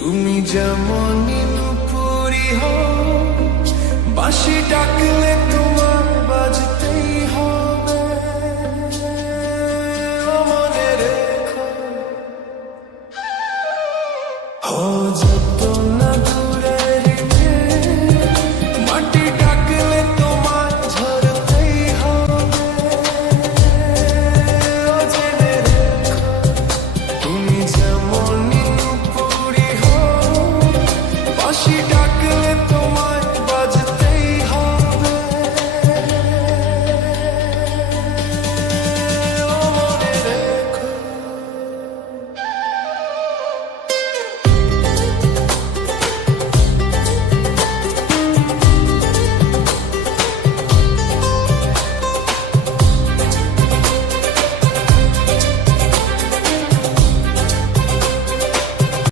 তুমি যেমন নুপুরি হও, বাঁশি ডাকলে তোমার বাজতেই হবে। ও মনে রেখো, যত